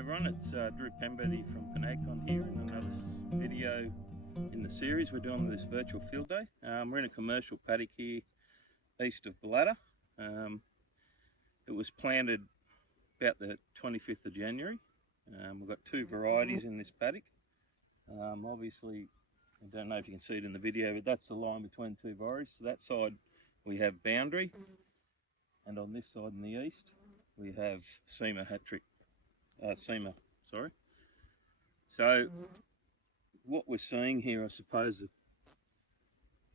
everyone, it's Drew Pemberthy from Paddock on here in another video in the series we're doing this virtual field day. We're in a commercial paddock here east of Bladder. It was planted about the 25th of January. We've got two varieties in this paddock. Obviously, I don't know if you can see it in the video, but that's the line between two varieties. So that side we have Boundary, and on this side in the east we have Seamer Hat-Trick. Seamer, sorry. So what we're seeing here, I suppose,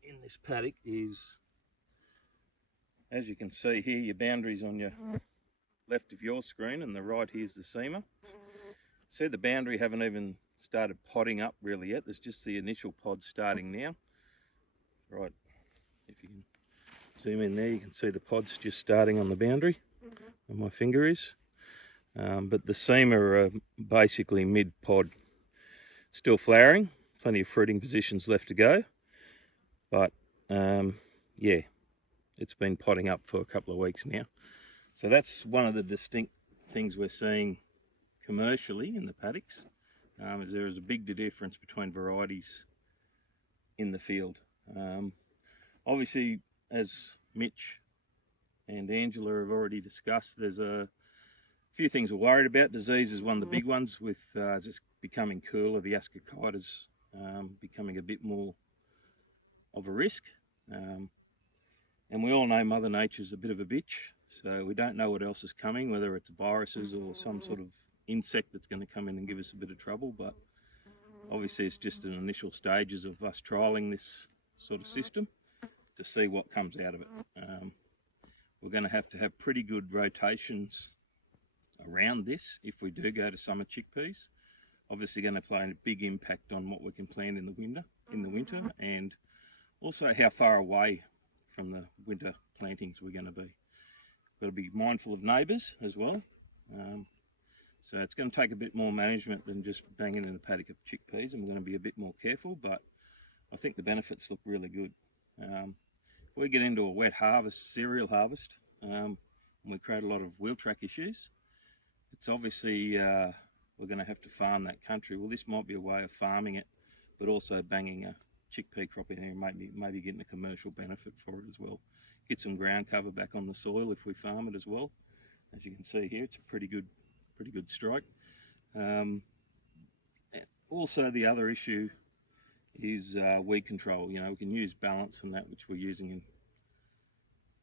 in this paddock is, as you can see here, your Boundary's on your left of your screen and the right here's the Seamer. See, the Boundary haven't even started podding up really yet. There's just the initial pod starting now. Right, if you can zoom in there, you can see the pods just starting on the Boundary, where my finger is. But the Seamer are basically mid-pod, still flowering, plenty of fruiting positions left to go. But yeah, it's been podding up for a couple of weeks now. So that's one of the distinct things we're seeing commercially in the paddocks. Is there is a big difference between varieties in the field. Obviously, as Mitch and Angela have already discussed, there's a few things we're worried about. Disease is one of the big ones with as it's becoming cooler, the ascochyta is becoming a bit more of a risk. And we all know Mother Nature's a bit of a bitch, so we don't know what else is coming, whether it's viruses or some sort of insect that's going to come in and give us a bit of trouble. But obviously it's just in initial stages of us trialling this sort of system to see what comes out of it. We're going to have pretty good rotations around this if we do go to summer chickpeas. Obviously going to play a big impact on what we can plant in the winter, and also how far away from the winter plantings we're going to be. Got to be mindful of neighbours as well. So it's going to take a bit more management than just banging in a paddock of chickpeas, and we're going to be a bit more careful, but I think the benefits look really good. We get into a wet harvest, cereal harvest, and we create a lot of wheel track issues. It's obviously we're going to have to farm that country. Well, this might be a way of farming it, but also banging a chickpea crop in there and maybe getting a commercial benefit for it as well. Get some ground cover back on the soil if we farm it as well. As you can see here, it's a pretty good strike. Also, the other issue is weed control. You know, we can use balance and that, which we're using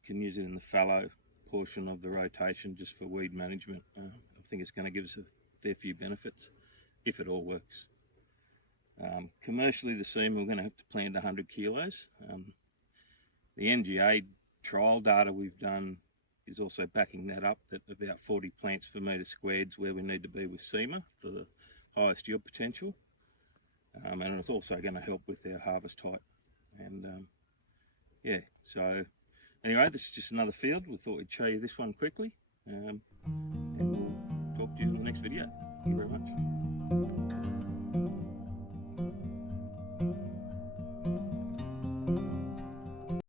can use it in the fallow portion of the rotation just for weed management. I think it's going to give us a fair few benefits if it all works. Commercially, the seam we're going to have to plant 100 kilos. The NGA trial data we've done is also backing that up, that about 40 plants per metre squared is where we need to be with Seamer for the highest yield potential. And it's also going to help with our harvest height. And yeah, so anyway, this is just another field. We thought we'd show you this one quickly. And we'll talk to you in the next video. Thank you very much.